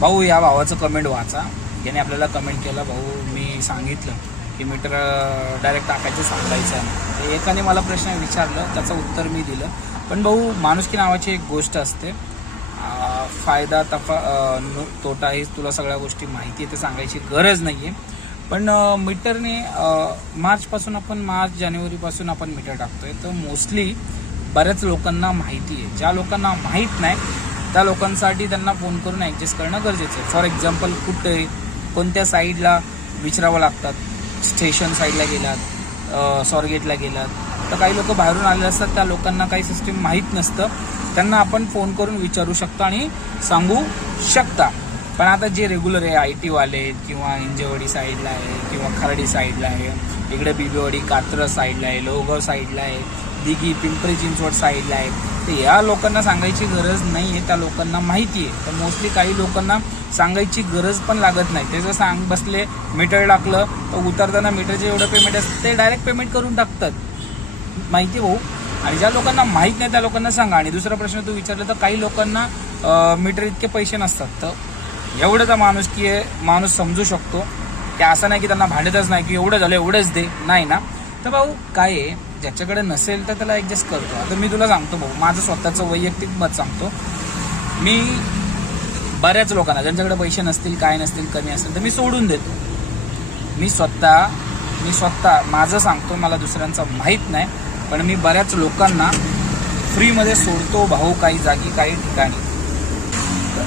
भाऊ या भावाचं कमेंट वाचा, ज्याने आपल्याला कमेंट केलं, भाऊ मी सांगितलं की मीटर डायरेक्ट टाकायचं सांगायचं आहे. एकाने मला प्रश्न विचारलं, त्याचं उत्तर मी दिलं. पण भाऊ माणुसकी नावाची एक गोष्ट असते, फायदा तोटा हे तुला सगळ्या गोष्टी माहिती आहे, ते सांगायची गरज नाही आहे. पण मीटरने मार्च जानेवारीपासून आपण मीटर टाकतोय, तर मोस्टली बऱ्याच लोकांना माहिती आहे. ज्या लोकांना माहीत नाही त्या लोकांसाठी त्यांना फोन करून ॲडजस्ट करणं गरजेचं आहे. फॉर एक्झाम्पल कुठे कोणत्या साईडला विचारावं लागतात, स्टेशन साईडला गेलात, स्वारगेटला गेलात, तर काही लोक बाहेरून आलेले असतात, त्या लोकांना काही सिस्टीम माहीत नसतं, त्यांना आपण फोन करून विचारू शकतो आणि सांगू शकता. पण आता जे रेग्युलर आहे, IT वाले किंवा इंजेवाडी साईडला आहे किंवा खर्डी साईडला आहे, इकडे बिबेवाडी कात्रज साईडला आहे, लोहगाव साईडला आहे, दिघी पिंपरी चिंचवड साईडला आहे, तर या लोकांना सांगायची गरज नाही आहे, त्या लोकांना माहिती आहे. तर मोस्टली काही लोकांना सांगायची गरज पण लागत नाही. ते जर सांग बसले मीटर टाकलं तर उतरताना मीटरचे एवढं पेमेंट असतं ते डायरेक्ट पेमेंट करून टाकतात. माहिती भाऊ. आणि ज्या लोकांना माहीत नाही त्या लोकांना सांगा. आणि दुसरा प्रश्न तू विचारला, तर काही लोकांना मीटर इतके पैसे नसतात, तर एवढंच माणूस की माणूस समजू शकतो की असं नाही की त्यांना भांडतच नाही की एवढं झालं एवढंच दे, नाही ना. तर भाऊ काय आहे, ज्याच्याकडे नसेल तर त्याला ॲडजस्ट करतो. आता मी तुला सांगतो भाऊ, माझं स्वतःचं वैयक्तिक मत सांगतो. मी बऱ्याच लोकांना ज्यांच्याकडे पैसे नसतील, काय नसतील, कमी असेल, तर मी सोडून देतो. मी स्वतः माझं सांगतो, मला दुसऱ्यांचं माहीत नाही, पण मी बऱ्याच लोकांना फ्रीमध्ये सोडतो भाऊ. काही जागी, काही ठिकाणी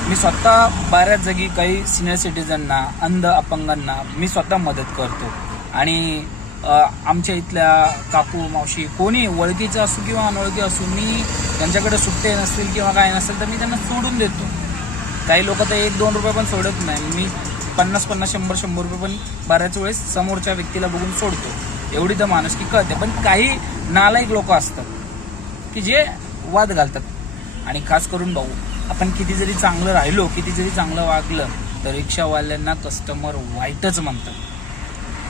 मी स्वतः बऱ्याच जागी काही सिनियर सिटीजनना, अंध अपंगांना मी स्वतः मदत करतो. आणि आमच्या इथल्या काकू मावशी कोणी ओळखीचं असू किंवा अनोळखी असू, मी त्यांच्याकडे सुट्टे नसतील किंवा काय नसेल तर मी त्यांना सोडून देतो. काही लोक तर 1-2 रुपये पण सोडत नाही, मी 50-50, 100-100 रुपये पण बऱ्याच वेळेस समोरच्या व्यक्तीला बघून सोडतो. एवढी तर माणुसकी कळते. पण काही नालायक लोक असतात की जे वाद घालतात. आणि खास करून भाऊ, आपण किती जरी चांगलं राहिलो, किती जरी चांगलं वागलं, तर रिक्षावाल्यांना कस्टमर वाईटच म्हणतात.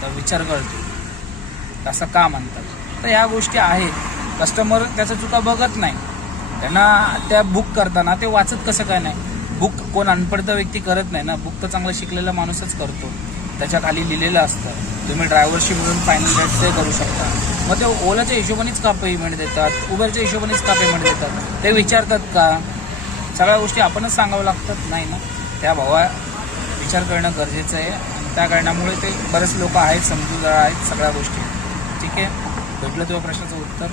तर विचार करतो तसं का म्हणतात. तर या गोष्टी आहेत. कस्टमर त्याच्या चुका बघत नाही, त्यांना त्या बुक करताना ते वाचत कसं काय नाही. बुक कोण अनपढ व्यक्ती करत नाही ना, बुक तर चांगलं शिकलेला माणूसच करतो. त्याच्या खाली लिहिलेलं असतं, तुम्ही ड्रायव्हरशी मिळून फायनल रेट ते करू शकता. मग ते ओलाच्या हिशोबानेच का पेमेंट देतात, उबरच्या हिशोबानेच का पेमेंट देतात, ते विचारतात का? सगळ्या गोष्टी आपणच सांगावं लागतात, नाही ना. त्या भावा विचार करणं गरजेचं आहे. आणि त्या कारणामुळे ते बरेच लोक आहेत, समजूतदार आहेत सगळ्या गोष्टी. ठीक आहे, भेटलं तुझ्या प्रश्नाचं उत्तर.